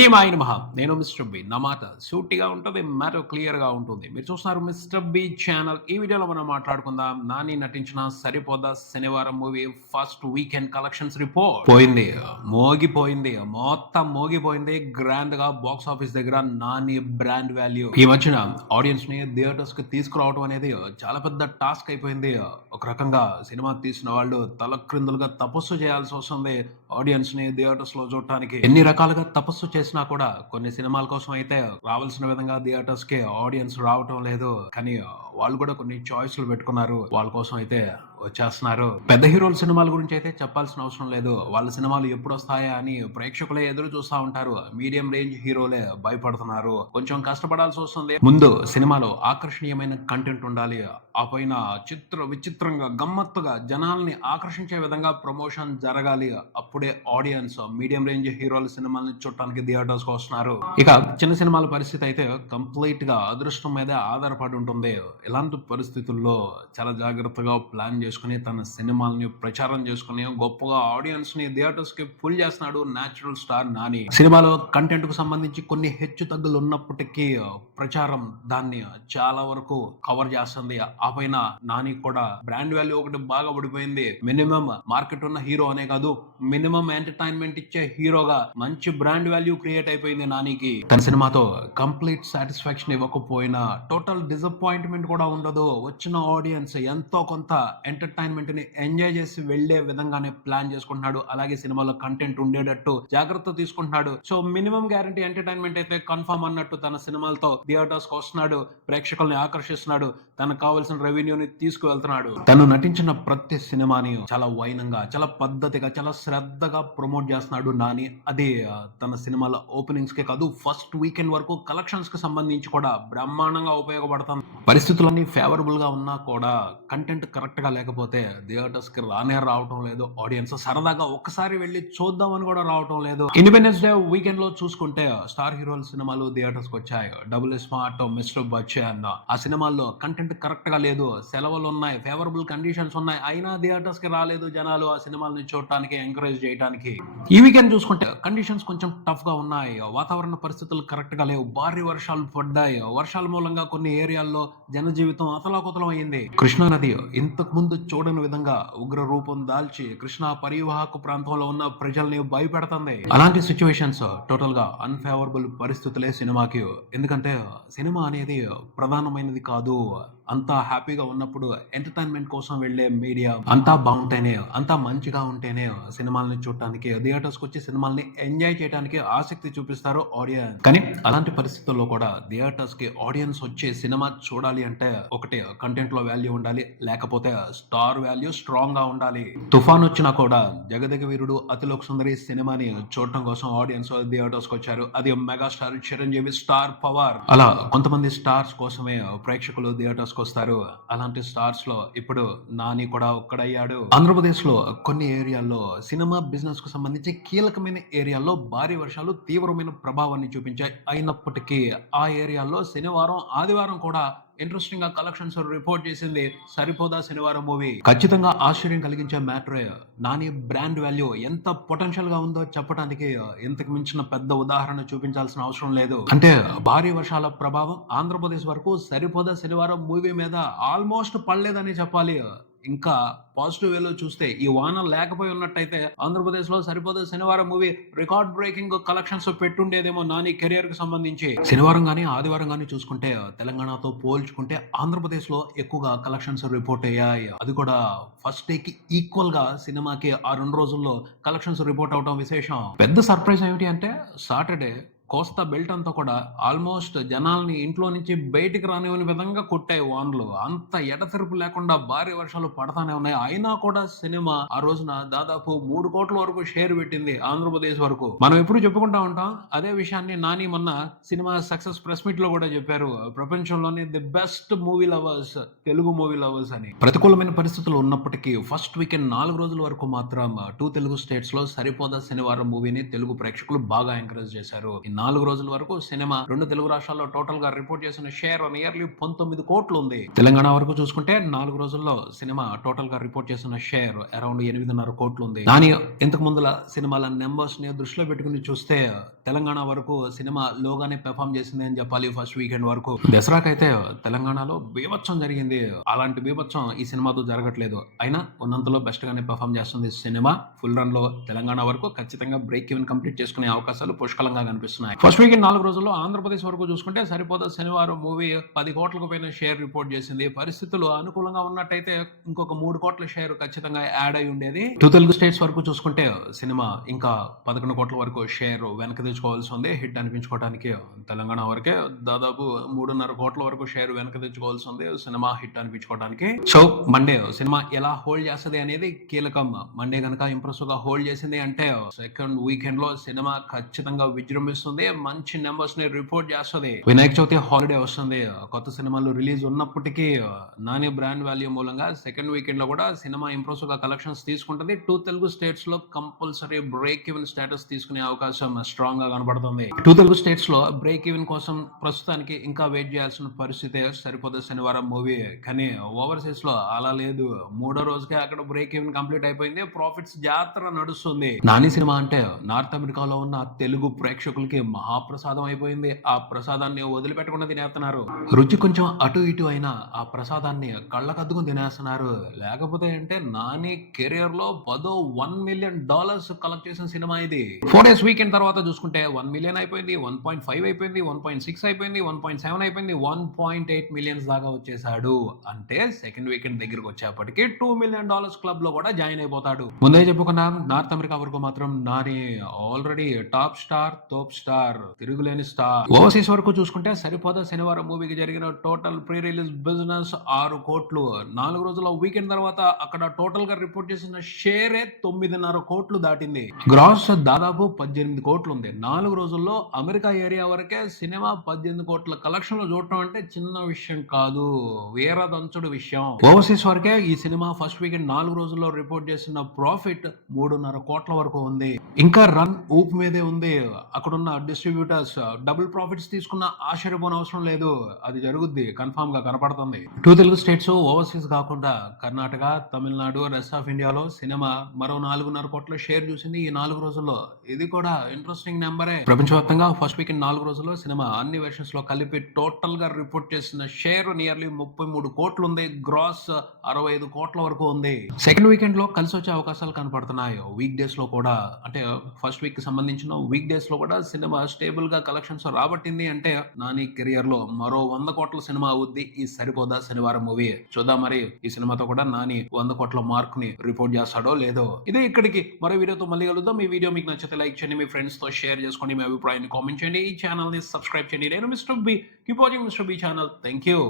శ్రీనివాయ నమః. నేను mister B. నా మాట సూటిగా ఉంటుంది, మ్యాటర్ క్లియర్‌గా ఉంటుంది. మీరు చూస్తున్నారు మిస్టర్ బి ఛానల్. ఈ వీడియోలో మనం మాట్లాడుకుందాం. నాని నటించిన 'సరిపోదా' Sanivaaram movie first weekend collections report. పోయింది, మోగిపోయింది, మొత్తం మోగిపోయింది. గ్రాండ్‌గా బాక్స్ ఆఫీస్ దగ్గర నాని బ్రాండ్ వాల్యూ ఈ మధ్యన ఆడియన్స్‌ని థియేటర్స్‌కి తీసుకురావడం అనేది చాలా పెద్ద టాస్క్ అయిపోయింది. ఒక రకంగా సినిమా తీసిన వాళ్ళు తలక్రిందులుగా తపస్సు చేయాల్సి వస్తుంది ఆడియన్స్‌ని థియేటర్స్‌లో చూడటానికి. ఎన్ని రకాలుగా తపస్సు చేసినా కూడా కొన్ని సినిమాల కోసం అయితే రావాల్సిన విధంగా థియేటర్స్ కి ఆడియన్స్ రావటం లేదు. కానీ వాళ్ళు కూడా కొన్ని చాయిస్లు పెట్టుకున్నారు. వాళ్ళ కోసం అయితే వచ్చేస్తున్నారు. పెద్ద హీరోల సినిమాల గురించి అయితే చెప్పాల్సిన అవసరం లేదు. వాళ్ళ సినిమాలు ఎప్పుడు వస్తాయా అని ప్రేక్షకులే ఎదురు చూస్తా ఉంటారు. మీడియం రేంజ్ హీరోలే భయపడుతున్నారు. కొంచెం కష్టపడాల్సి వస్తుంది. ముందు సినిమాలో ఆకర్షణీయమైన కంటెంట్ ఉండాలి. ఆ పైన విచిత్రంగా గమ్మత్తుగా జనాల్ని ఆకర్షించే విధంగా ప్రమోషన్ జరగాలి. అప్పుడే ఆడియన్స్ మీడియం రేంజ్ హీరోల సినిమాల్ని చూడటానికి థియేటర్స్ కి వస్తున్నారు. ఇక చిన్న సినిమాల పరిస్థితి అయితే కంప్లీట్ గా అదృష్టం మీదే ఆధారపడి ఉంటుంది. ఇలాంటి పరిస్థితుల్లో చాలా జాగ్రత్తగా ప్లాన్ చేసుకుని తన సినిమాల్ని ప్రచారం చేసుకుని గొప్పగా ఆడియన్స్ ని థియేటర్స్ కి ఫుల్ చేస్తున్నాడు నేచురల్ స్టార్ నాని. సినిమాలో కంటెంట్ కు సంబంధించి కొన్ని హెచ్చు తగ్గులు ఉన్నప్పటికీ ప్రచారం దాన్ని చాలా వరకు కవర్ చేస్తుంది. ఆ పైన నాని కూడా బ్రాండ్ వాల్యూ ఒకటి బాగా పడిపోయింది. మినిమం మార్కెట్ ఉన్న హీరో అనే కాదు, మినిమం ఎంటర్టైన్మెంట్ ఇచ్చే హీరోగా మంచి బ్రాండ్ వాల్యూ క్రియేట్ అయిపోయింది నానికి. తన సినిమాతో కంప్లీట్ సాటిస్ఫాక్షన్ ఇవ్వకపోయినా టోటల్ డిసప్పాయింట్మెంట్ కూడా ఉండదు. వచ్చిన ఆడియన్స్ ఎంతో కొంత ఎంటర్టైన్మెంట్ ని ఎంజాయ్ చేసి వెళ్లే విధంగానే ప్లాన్ చేసుకుంటున్నాడు. అలాగే సినిమాలో కంటెంట్ ఉండేటట్టు జాగ్రత్త తీసుకుంటున్నాడు. సో మినిమం గ్యారంటీ ఎంటర్టైన్మెంట్ అయితే కన్ఫర్మ్ అన్నట్టు తన సినిమాలతో థియేటర్స్ కి వస్తున్నాడు. ప్రేక్షకుల్ని ఆకర్షిస్తున్నాడు. తనకు కావాల్సిన రెవెన్యూని తీసుకువెళ్తున్నాడు. తను నటించిన ప్రతి సినిమాని చాలా వైనంగా, చాలా పద్ధతిగా, చాలా శ్రద్ధగా ప్రమోట్ చేస్తున్నాడు నాని. అది తన సినిమాల ఓపెనింగ్స్ కే కాదు, ఫస్ట్ వీకెండ్ వరకు కలెక్షన్స్ కి సంబంధించి కూడా బ్రహ్మాండంగా ఉపయోగపడుతుంది. పరిస్థితులన్నీ ఫేవరబుల్ గా ఉన్నా కూడా కంటెంట్ కరెక్ట్ గా లేకపోతే థియేటర్స్ కి రావటం లేదు. ఆడియన్స్ సరదాగా ఒక్కసారి వెళ్ళి చూద్దామని కూడా రావటం లేదు. ఇండిపెండెన్స్ డే వీకెండ్ లో చూసుకుంటే స్టార్ హీరోల సినిమాలు థియేటర్స్ కి వచ్చాయి. Double smart, mister Bachchan. ఆ సినిమాల్లో కంటెంట్ కరెక్ట్ గా లేదు. సెలవులు ఉన్నాయి, ఫేవరబుల్ కండిషన్స్ ఉన్నాయి, అయినా థియేటర్స్ కి రాలేదు జనాలు ఆ సినిమాలని చూడటానికి, ఎంకరేజ్ చేయడానికి. ఈ వీకెండ్ చూసుకుంటే కండిషన్స్ కొంచెం టఫ్ గా ఉన్నాయి. వాతావరణ పరిస్థితులు కరెక్ట్ గా లేవు. భారీ వర్షాలు పడ్డాయి. వర్షాల మూలంగా కొన్ని ఏరియాల్లో జనజీవితం అతలాకుతలం అయింది. కృష్ణా నది ఇంతకు ముందు చూడని విధంగా ఉగ్ర రూపం దాల్చి కృష్ణా పరివాహక ప్రాంతంలో ఉన్న ప్రజల్ని భయపెడుతుంది. అలాంటి సిచ్యువేషన్స్ టోటల్ గా అన్ఫేవరబుల్ పరిస్థితులే సినిమాకి. ఎందుకంటే సినిమా అనేది ప్రధానమైనది కాదు. అంతా హ్యాపీగా ఉన్నప్పుడు ఎంటర్టైన్మెంట్ కోసం వెళ్లే మీడియా అంతా బాగుంటేనే, అంతా మంచిగా ఉంటేనే సినిమాల్ని చూడటానికి, థియేటర్స్ కి వచ్చి సినిమాల్ని ఎంజాయ్ చేయడానికి ఆసక్తి చూపిస్తారు ఆడియన్స్. కానీ అలాంటి పరిస్థితుల్లో కూడా థియేటర్స్ కి ఆడియన్స్ వచ్చి సినిమా చూడాలి అంటే ఒకటి కంటెంట్ లో వాల్యూ ఉండాలి, లేకపోతే స్టార్ వాల్యూ స్ట్రాంగ్ గా ఉండాలి. తుఫాన్ వచ్చినా కూడా జగదగ వీరుడు అతిలోక సుందరి సినిమాని చూడటం కోసం ఆడియన్స్ థియేటర్స్ కి వచ్చారు. అది మెగాస్టార్ చిరంజీవి స్టార్ పవర్. అలా కొంతమంది స్టార్స్ కోసమే ప్రేక్షకులు థియేటర్స్ వస్తారు. అలాంటి స్టార్స్ లో ఇప్పుడు నాని కూడా ఒక్కడయ్యాడు. ఆంధ్రప్రదేశ్ లో కొన్ని ఏరియాల్లో సినిమా బిజినెస్ కు సంబంధించి కీలకమైన ఏరియాల్లో భారీ వర్షాలు తీవ్రమైన ప్రభావాన్ని చూపించాయి. అయినప్పటికీ ఆ ఏరియాల్లో శనివారం, ఆదివారం కూడా ఇంట్రెస్టింగ్ గా కలెక్షన్స్ రిపోర్ట్ చేసింది సరిపోదా శనివారం మూవీ. ఖచ్చితంగా ఆశ్చర్యం కలిగించే మ్యాటరే. నాని బ్రాండ్ వాల్యూ ఎంత పొటెన్షియల్ గా ఉందో చెప్పడానికి ఇంతకు మించిన పెద్ద ఉదాహరణ చూపించాల్సిన అవసరం లేదు. అంటే భారీ వర్షాల ప్రభావం ఆంధ్రప్రదేశ్ వరకు సరిపోదా శనివారం మూవీ మీద ఆల్మోస్ట్ పడలేదని చెప్పాలి. ఇంకా పాజిటివ్ వేలో చూస్తే ఈ వాన లేకపోయి ఉన్నట్టయితే ఆంధ్రప్రదేశ్ లో Saripodhaa Sanivaaram movie record breaking collections పెట్టుండేదేమో నాని కెరియర్ కి సంబంధించి. శనివారం గానీ ఆదివారం గానీ చూసుకుంటే తెలంగాణతో పోల్చుకుంటే ఆంధ్రప్రదేశ్ లో ఎక్కువగా కలెక్షన్స్ రిపోర్ట్ అయ్యాయి. అది కూడా ఫస్ట్ డే కి ఈక్వల్ గా సినిమాకి ఆ 2 రోజుల్లో కలెక్షన్స్ రిపోర్ట్ అవడం విశేషం. పెద్ద సర్ప్రైజ్ ఏమిటి అంటే సాటర్డే కోస్తా బెల్ట్ అంతా కూడా ఆల్మోస్ట్ జనాల్ని ఇంట్లో నుంచి బయటికి రానివ్వని విధంగా కొట్టాయి వానలు. అంత ఎడతెరుపు లేకుండా భారీ వర్షాలు పడతానే ఉన్నాయి. అయినా కూడా సినిమా ఆ రోజున దాదాపు 3 కోట్ల వరకు షేర్ పెట్టింది ఆంధ్రప్రదేశ్ వరకు. మనం ఎప్పుడు చెప్పుకుంటా ఉంటాం అదే విషయాన్ని నాని మొన్న సినిమా సక్సెస్ ప్రెస్ మీట్ లో కూడా చెప్పారు. ప్రపంచంలోని the best movie lovers Telugu movie lovers అని. ప్రతికూలమైన పరిస్థితులు ఉన్నప్పటికీ ఫస్ట్ వీకెండ్ 4 రోజుల వరకు మాత్రం 2 తెలుగు స్టేట్స్ లో సరిపోదా శనివారం మూవీని తెలుగు ప్రేక్షకులు బాగా ఎంకరేజ్ చేశారు. 4 రోజుల వరకు సినిమా 2 తెలుగు రాష్ట్రాల్లో టోటల్ గా రిపోర్ట్ చేసిన షేర్ నియర్లీ 19 కోట్లు ఉంది. తెలంగాణ వరకు చూసుకుంటే 4 రోజుల్లో సినిమా టోటల్ గా రిపోర్ట్ చేసిన షేర్ అరౌండ్ 8.5 కోట్లు ఉంది. దాని ఇంతకు ముందుల సినిమాల నెంబర్స్ ని దృష్టిలో పెట్టుకుని చూస్తే తెలంగాణ వరకు సినిమా లోగానే పెర్ఫామ్ చేసింది అని చెప్పాలి. ఫస్ట్ వీకెండ్ వరకు దసరాకైతే తెలంగాణలో బీభత్సం జరిగింది. అలాంటి బీభత్సం ఈ సినిమాతో జరగట్లేదు. అయినా ఉన్నంతలో బెస్ట్ గానే పెర్ఫామ్ చేస్తుంది సినిమా. ఫుల్ రన్ లో తెలంగాణ వరకు ఖచ్చితంగా బ్రేక్ ఈవెన్ కంప్లీట్ చేసుకునే అవకాశాలు పుష్కలంగా కనిపిస్తున్నాయి. ఫస్ట్ వీకెండ్ 4 రోజుల్లో ఆంధ్రప్రదేశ్ వరకు చూసుకుంటే సరిపోదా శనివారం మూవీ 10 కోట్లకు పైన షేర్ రిపోర్ట్ చేసింది. పరిస్థితులు అనుకూలంగా ఉన్నట్టయితే ఇంకొక 3 కోట్ల షేర్ ఖచ్చితంగా యాడ్ అయి ఉండేది. 2 తెలుగు స్టేట్స్ వరకు చూసుకుంటే సినిమా ఇంకా 11 కోట్ల వరకు షేర్ వెనక తెచ్చుకోవాల్సి ఉంది హిట్ అనిపించుకోవడానికి. తెలంగాణ వరకే దాదాపు 3.5 కోట్ల వరకు షేర్ వెనక తెచ్చుకోవాల్సి ఉంది సినిమా హిట్ అనిపించుకోవడానికి. సో మండే సినిమా ఎలా హోల్డ్ చేస్తుంది అనేది కీలకం. మండే కనుక ఇంప్రెసివ్ గా హోల్డ్ చేసింది అంటే సెకండ్ వీకెండ్ లో సినిమా ఖచ్చితంగా విజృంభిస్తుంది, మంచి నెంబర్స్ ని రిపోర్ట్ చేస్తుంది. వినాయక చవితి హాలిడే వస్తుంది. కొత్త సినిమాలు రిలీజ్ ఉన్నప్పటికీ నాని బ్రాండ్ వాల్యూ మూలంగా సెకండ్ వీకెండ్ లో కూడా సినిమా ఇంప్రెసివ్ గా కలెక్షన్స్ తీసుకుంటుంది. 2 తెలుగు స్టేట్స్ లో కంపల్సరీ బ్రేక్ ఈవెన్ స్టేటస్ తీసుకునే అవకాశం స్ట్రాంగ్ గా కనబడుతుంది. 2 తెలుగు స్టేట్స్ లో బ్రేక్ ఈవెన్ కోసం ప్రస్తుతానికి ఇంకా వెయిట్ చేయాల్సిన పరిస్థితి సరిపోతే శనివారం మూవీ. కానీ ఓవర్సీస్ లో అలా లేదు. 3వ రోజుకే అక్కడ బ్రేక్ ఈవెన్ కంప్లీట్ అయిపోయింది. ప్రాఫిట్స్ జాతర నడుస్తుంది. నాని సినిమా అంటే నార్త్ అమెరికాలో ఉన్న తెలుగు ప్రేక్షకులకి మహాప్రసాదం అయిపోయింది. ఆ ప్రసాదాన్ని వదిలిపెట్టకుండా తినేస్తున్నారు. రుచి కొంచెం అటు ఇటు అయినా ఆ ప్రసాదాన్ని కళ్ళకద్దుకుని తినేస్తున్నారు. లేకపోతే అంటే నాని కెరియర్ లో $1 మిలియన్ కలెక్ట్ చేసిన సినిమా ఇది. 4 డేస్ వీకెండ్ తర్వాత చూసుకుంటే 1 మిలియన్ అయిపోయింది, 1.5 అయిపోయింది, 1.6 అయిపోయింది, 1.7 అయిపోయింది, 1.8 మిలియన్స్ దాకా వచ్చేసాడు. అంటే సెకండ్ వీకెండ్ దగ్గరకు వచ్చేప్పటికి $2 మిలియన్ క్లబ్ లో కూడా జాయిన్ అయిపోతాడు. ముందే చెప్పుకున్నాం, నార్త్ అమెరికా వరకు మాత్రం నాని ఆల్రెడీ టాప్ స్టార్, తోప్ స్టార్, తిరుగులేని స్టార్. ఓవర్సీస్ వరకు చూసుకుంటే సరిపోదా శనివారం మూవీకి జరిగిన టోటల్ ప్రీ రిలీజ్ బిజినెస్ 6 కోట్లు. 4 రోజుల వీకెండ్ తర్వాత అక్కడ టోటల్ గా రిపోర్ట్ చేసిన షేరే 9.5 కోట్లు దాటింది. గ్రాస్ దాదాపు 18 కోట్లు ఉంది. 4 రోజుల్లో అమెరికా ఏరియా వరకే సినిమా 18 కోట్ల కలెక్షన్ లో చూడటం అంటే చిన్న విషయం కాదు, వీరదంచుడు విషయం. ఓవర్సీస్ వరకే ఈ సినిమా ఫస్ట్ వీకెండ్ 4 రోజుల్లో రిపోర్ట్ చేసిన ప్రాఫిట్ 3.5 కోట్ల వరకు ఉంది. ఇంకా రన్ ఊపు మీదే ఉంది. అక్కడున్న డిస్ట్రిబ్యూటర్స్ డబుల్ ప్రాఫిట్స్ తీసుకున్న ఆశ్చర్యపోని అవసరం లేదు. అది జరుగుద్ది, కన్ఫర్మ్ గా కనపడుతుంది. 2 తెలుగు స్టేట్స్ ఓవర్సీస్ కాకుండా కర్ణాటక, తమిళనాడు, రెస్ట్ ఆఫ్ ఇండియాలో సినిమా మరో 4.5 కోట్ల షేర్ చూసింది ఈ 4 రోజుల్లో. ఇది కూడా ఇంట్రెస్టింగ్ నెంబరే. ప్రపంచవ్యాప్తంగా ఫస్ట్ వీకెండ్ 4 రోజుల్లో సినిమా అన్ని వెర్షన్స్ లో కలిపి టోటల్ గా రిపోర్ట్ చేసిన షేర్ నియర్లీ 33 కోట్లు ఉంది. గ్రాస్ 65 కోట్ల వరకు ఉంది. సెకండ్ వీకెండ్ లో కలిసి వచ్చే అవకాశాలు కనపడుతున్నాయి. వీక్ డేస్ లో కూడా, అంటే ఫస్ట్ వీక్ కి సంబంధించిన వీక్ డేస్ లో కూడా సినిమా స్టేబుల్ గా కలెక్షన్స్ రాబట్టింది అంటే నాని కెరియర్ లో మరో 100 కోట్ల సినిమా అవుద్ది ఈ సరిపోదా శనివారం మూవీ. చూద్దాం మరి ఈ సినిమాతో కూడా నాని 100 కోట్ల మార్క్ ని రిపోర్ట్ చేస్తాడో లేదో. ఇదే ఇక్కడికి మరో వీడియోతో మళ్ళీ కలుద్దాం. ఈ వీడియో మీకు నచ్చితే లైక్ చేయండి, మీ ఫ్రెండ్స్ తో షేర్ చేసుకోండి, మీ అభిప్రాయాన్ని కామెంట్ చేయండి, ఈ ఛానల్ ని సబ్స్క్రైబ్ చేయండి. నేను mister B, keep watching mister B channel. Thank you.